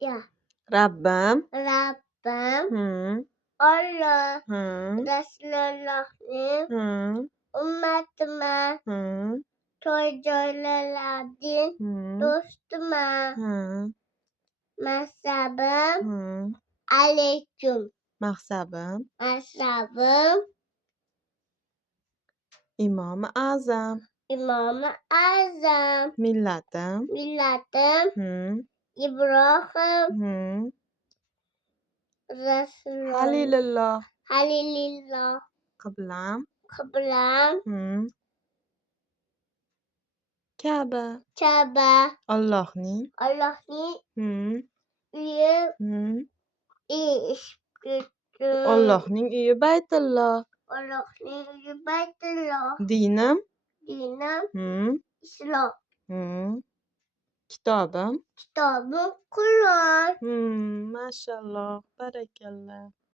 Ya. Rabbim. Rabbim. Allah. Hı. Resulullah'ın Hı. ümmetime Hı. çocuğların Hı. dostuma Hı. mezhebim Hı. aleyküm. Mezhebim. Mezhebim İmam-ı Azam. İmam-ı Azam. Milletim. Milletim Hı. İbrahim Hı. Resulullah. Halilullah. Halilillah. Kıblam. Kıblam Hı. Kabe. Kabe. Allah'ın. Allah'ın Hı. üye Hı. iş gücü. Allah'ın iyi Beytullah. Allah'ın üye Beytullah. Dinim. Dinim Hı. İslam. Hı. Kitabım. Kitabım Kur'an. Maşallah. Barakallah.